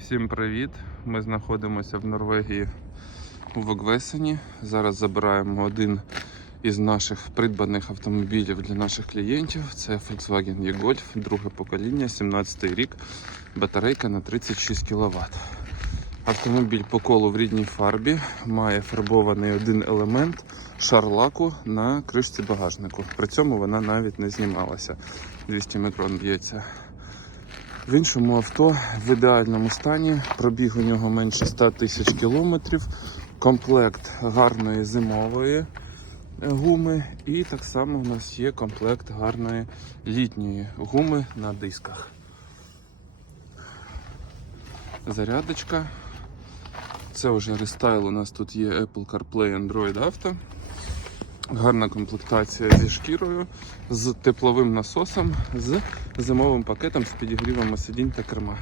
Всім привіт! Ми знаходимося в Норвегії у Вогвесені. Зараз забираємо один із наших придбаних автомобілів для наших клієнтів. Це Volkswagen E-Golf, друге покоління, 17 рік, батарейка на 36 кВт. Автомобіль по колу в рідній фарбі має фарбований один елемент шар лаку на кришці багажнику. При цьому вона навіть не знімалася. 200 мікрон б'ється. В іншому авто в ідеальному стані. Пробіг у нього менше 100 тисяч кілометрів. Комплект гарної зимової гуми. І так само у нас є комплект гарної літньої гуми на дисках. Зарядочка. Це вже рестайл. У нас тут є Apple CarPlay Android Auto. Гарна комплектація зі шкірою, з тепловим насосом, з зимовим пакетом з підігрівами сидінь та керма.